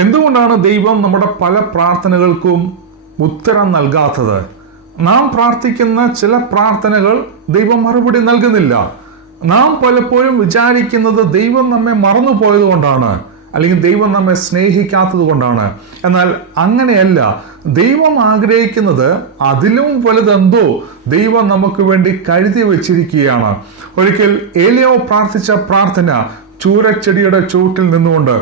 എന്തുകൊണ്ടാണ് ദൈവം നമ്മുടെ പല പ്രാർത്ഥനകൾക്കും ഉത്തരം നൽകാത്തത്? നാം പ്രാർത്ഥിക്കുന്ന ചില പ്രാർത്ഥനകൾ ദൈവം മറുപടി നൽകുന്നില്ല. നാം പലപ്പോഴും വിചാരിക്കുന്നത് ദൈവം നമ്മെ മറന്നുപോയത് കൊണ്ടാണ്, അല്ലെങ്കിൽ ദൈവം നമ്മെ സ്നേഹിക്കാത്തത് കൊണ്ടാണ്. എന്നാൽ അങ്ങനെയല്ല. ദൈവം ആഗ്രഹിക്കുന്നത് അതിലും വലുതെന്തോ ദൈവം നമുക്ക് വേണ്ടി കരുതി വെച്ചിരിക്കുകയാണ്. ഒരിക്കൽ ഏലിയാവ് പ്രാർത്ഥിച്ച പ്രാർത്ഥന ചൂരച്ചെടിയുടെ ചുവട്ടിൽ നിന്നുകൊണ്ട്,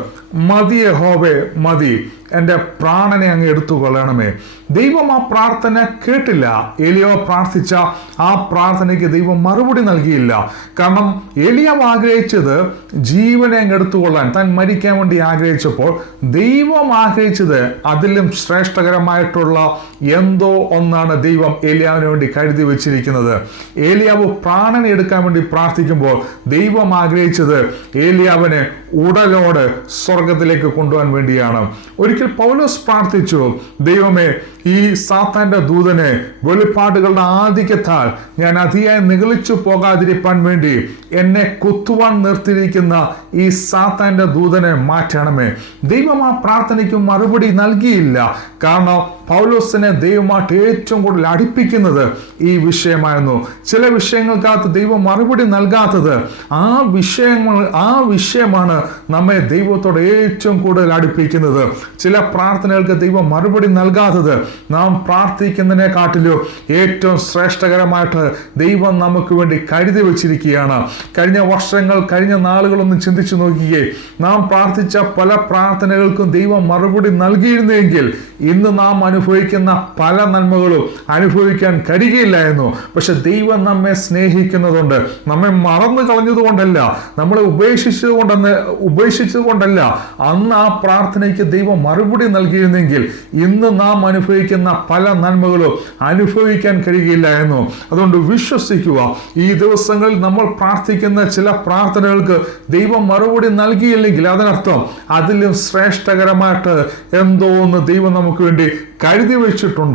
മതി യഹോവേ മതി, എൻ്റെ പ്രാണനെ അങ്ങ് എടുത്തുകൊള്ളണമേ. ദൈവം ആ പ്രാർത്ഥന കേട്ടില്ല. ഏലിയാവ് പ്രാർത്ഥിച്ച ആ പ്രാർത്ഥനയ്ക്ക് ദൈവം മറുപടി നൽകിയില്ല. കാരണം ഏലിയാവ് ആഗ്രഹിച്ചത് ജീവനെ അങ്ങ് എടുത്തുകൊള്ളാൻ, താൻ മരിക്കാൻ വേണ്ടി ആഗ്രഹിച്ചപ്പോൾ ദൈവം ആഗ്രഹിച്ചത് അതിലും ശ്രേഷ്ഠകരമായിട്ടുള്ള എന്തോ ഒന്നാണ് ദൈവം ഏലിയാവിന് വേണ്ടി കരുതി വെച്ചിരിക്കുന്നത്. ഏലിയാവ് പ്രാണനെ എടുക്കാൻ വേണ്ടി പ്രാർത്ഥിക്കുമ്പോൾ ദൈവം ആഗ്രഹിച്ചത് ഏലിയാവിനെ ഉടലോട് സ്വർഗത്തിലേക്ക് കൊണ്ടുപോകാൻ വേണ്ടിയാണ്. ഒരിക്കൽ പൗലോസ് പ്രാർത്ഥിച്ചു, ദൈവമേ, ഈ സാത്താന്റെ ദൂതനെ വെളിപ്പാടുകളുടെ ആധിക്യത്താൽ ഞാൻ അതിയായി നിഗളിച്ചു പോകാതിരിക്കാൻ വേണ്ടി എന്നെ കുത്തുവാൻ നിർത്തിയിരിക്കുന്ന ഈ സാത്താന്റെ ദൂതനെ മാറ്റണമേ. ദൈവം ആ പ്രാർത്ഥനയ്ക്ക് മറുപടി നൽകിയില്ല. കാരണം പൗലോസിനെ ദൈവമായിട്ട് ഏറ്റവും കൂടുതൽ അടുപ്പിക്കുന്നത് ഈ വിഷയമായിരുന്നു. ചില വിഷയങ്ങൾക്കകത്ത് ദൈവം മറുപടി നൽകാത്തത് ആ വിഷയമാണ് നമ്മെ ദൈവത്തോട് ഏറ്റവും കൂടുതൽ അടുപ്പിക്കുന്നത്. ചില പ്രാർത്ഥനകൾക്ക് ദൈവം മറുപടി നൽകാത്തത് നാം പ്രാർത്ഥിക്കുന്നതിനെക്കാട്ടിലും ഏറ്റവും ശ്രേഷ്ഠകരമായിട്ട് ദൈവം നമുക്ക് വേണ്ടി കരുതി വെച്ചിരിക്കുകയാണ്. കഴിഞ്ഞ വർഷങ്ങൾ, കഴിഞ്ഞ നാളുകളൊന്നും ചിന്തിച്ചു നോക്കിയേ. നാം പ്രാർത്ഥിച്ച പല പ്രാർത്ഥനകൾക്കും ദൈവം മറുപടി നൽകിയിരുന്നെങ്കിൽ ഇന്ന് നാം അനുഭവിക്കുന്ന പല നന്മകളും അനുഭവിക്കാൻ കഴിയുകയില്ലായിരുന്നു. പക്ഷെ ദൈവം നമ്മെ സ്നേഹിക്കുന്നതുകൊണ്ട്, നമ്മെ മറന്നു കളഞ്ഞതുകൊണ്ടല്ല, നമ്മളെ ഉപേക്ഷിച്ചത് കൊണ്ടല്ല, അന്ന് ആ പ്രാർത്ഥനയ്ക്ക് ദൈവം മറുപടി നൽകിയിരുന്നെങ്കിൽ ഇന്ന് നാം അനുഭവിക്കുന്ന പല നന്മകളും അനുഭവിക്കാൻ കഴിയുകയില്ലായിരുന്നു. അതുകൊണ്ട് വിശ്വസിക്കുക, ഈ ദിവസങ്ങളിൽ നമ്മൾ പ്രാർത്ഥിക്കുന്ന ചില പ്രാർത്ഥനകൾക്ക് ദൈവം മറുപടി നൽകിയില്ലെങ്കിൽ അതിനർത്ഥം അതിലും ശ്രേഷ്ഠകരമായിട്ട് എന്തോ ഒന്ന് ദൈവം നമുക്ക് വേണ്ടി കരുതി വെച്ചിട്ടുണ്ട്.